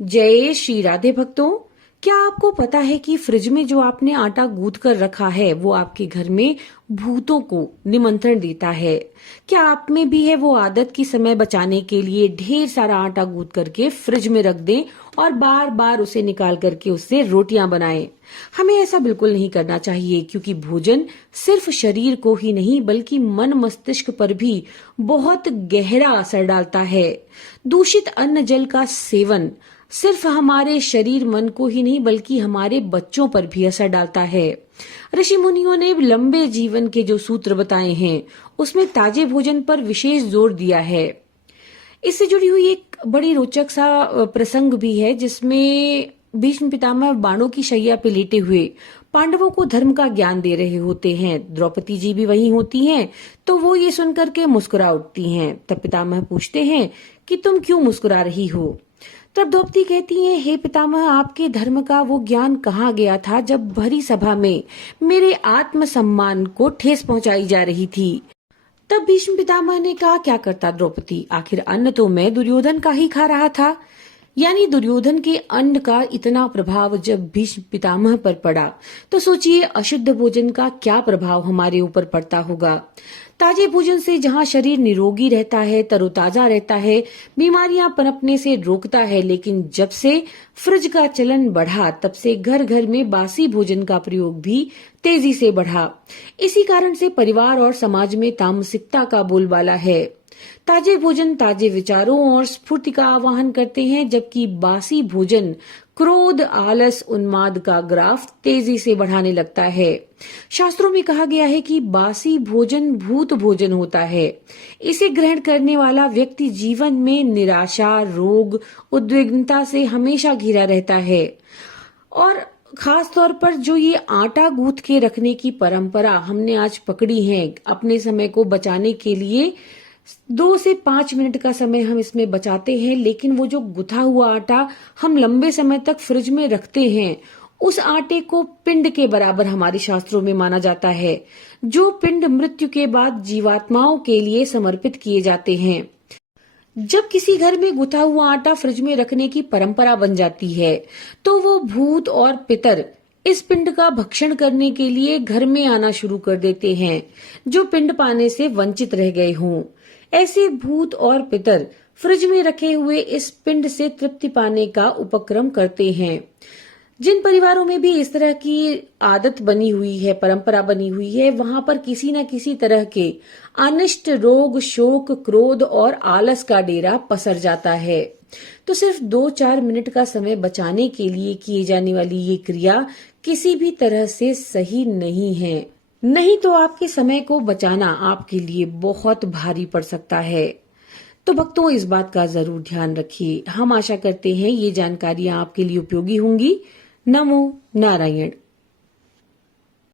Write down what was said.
जय श्री राधे भक्तों। क्या आपको पता है कि फ्रिज में जो आपने आटा गूंथ कर रखा है वो आपके घर में भूतों को निमंत्रण देता है। क्या आप में भी है वो आदत की समय बचाने के लिए ढेर सारा आटा गूंथ करके फ्रिज में रख दें और बार बार उसे निकाल करके उससे रोटियां बनाएं। हमें ऐसा बिल्कुल नहीं करना चाहिए, क्योंकि भोजन सिर्फ शरीर को ही नहीं बल्कि मन मस्तिष्क पर भी बहुत गहरा असर डालता है। दूषित अन्न जल का सेवन सिर्फ हमारे शरीर मन को ही नहीं बल्कि हमारे बच्चों पर भी असर डालता है। ऋषि मुनियों ने लंबे जीवन के जो सूत्र बताए हैं उसमें ताजे भोजन पर विशेष जोर दिया है। इससे जुड़ी हुई एक बड़ी रोचक सा प्रसंग भी है, जिसमें भीष्म पितामह बाणों की शैया पे लेटे हुए पांडवों को धर्म का ज्ञान दे रहे होते हैं। द्रौपदी जी भी वहीं होती हैं, तो वो ये सुनकर के मुस्कुरा उठती हैं। तब पितामह पूछते हैं कि तुम क्यों मुस्कुरा रही हो। तब द्रौपदी कहती हैं, हे पितामह, आपके धर्म का वो ज्ञान कहाँ गया था जब भरी सभा में मेरे आत्मसम्मान को ठेस पहुंचाई जा रही थी। तब भीष्म पितामह ने कहा, क्या करता द्रौपदी, आखिर अन्न तो मैं दुर्योधन का ही खा रहा था। यानी दुर्योधन के अन्न का इतना प्रभाव जब भीष्म पितामह पर पड़ा, तो सोचिए अशुद्ध भोजन का क्या प्रभाव हमारे ऊपर पड़ता होगा। ताजे भोजन से जहाँ शरीर निरोगी रहता है, तरोताजा रहता है, बीमारियां पनपने से रोकता है, लेकिन जब से फ्रिज का चलन बढ़ा तब से घर घर में बासी भोजन का प्रयोग भी तेजी से बढ़ा। इसी कारण से परिवार और समाज में तामसिकता का बोलबाला है। ताजे भोजन ताजे विचारों और स्फूर्ति का आवाहन करते हैं, जबकि बासी भोजन क्रोध, आलस, उन्माद का ग्राफ तेजी से बढ़ाने लगता है। शास्त्रों में कहा गया है कि बासी भोजन भूत भोजन होता है। इसे ग्रहण करने वाला व्यक्ति जीवन में निराशा, रोग, उद्विग्नता से हमेशा घिरा रहता है। और खास तौर पर जो ये आटा गूंथ के रखने की परंपरा हमने आज पकड़ी है अपने समय को बचाने के लिए, 2 से 5 मिनट का समय हम इसमें बचाते हैं, लेकिन वो जो गुथा हुआ आटा हम लंबे समय तक फ्रिज में रखते हैं, उस आटे को पिंड के बराबर हमारे शास्त्रों में माना जाता है, जो पिंड मृत्यु के बाद जीवात्माओं के लिए समर्पित किए जाते हैं। जब किसी घर में गुथा हुआ आटा फ्रिज में रखने की परंपरा बन जाती है, तो वो भूत और पितर इस पिंड का भक्षण करने के लिए घर में आना शुरू कर देते हैं, जो पिंड पाने से वंचित रह गए हों। ऐसे भूत और पितर फ्रिज में रखे हुए इस पिंड से तृप्ति पाने का उपक्रम करते हैं। जिन परिवारों में भी इस तरह की आदत बनी हुई है, परंपरा बनी हुई है, वहां पर किसी न किसी तरह के अनिष्ट रोग, शोक, क्रोध और आलस का डेरा पसर जाता है। तो सिर्फ 2-4 मिनट का समय बचाने के लिए किए जाने वाली ये क्रिया किसी भी तरह से सही नहीं है। नहीं तो आपके समय को बचाना आपके लिए बहुत भारी पड़ सकता है। तो भक्तों, इस बात का जरूर ध्यान रखिए। हम आशा करते हैं ये जानकारियां आपके लिए उपयोगी होंगी। नमो नारायण।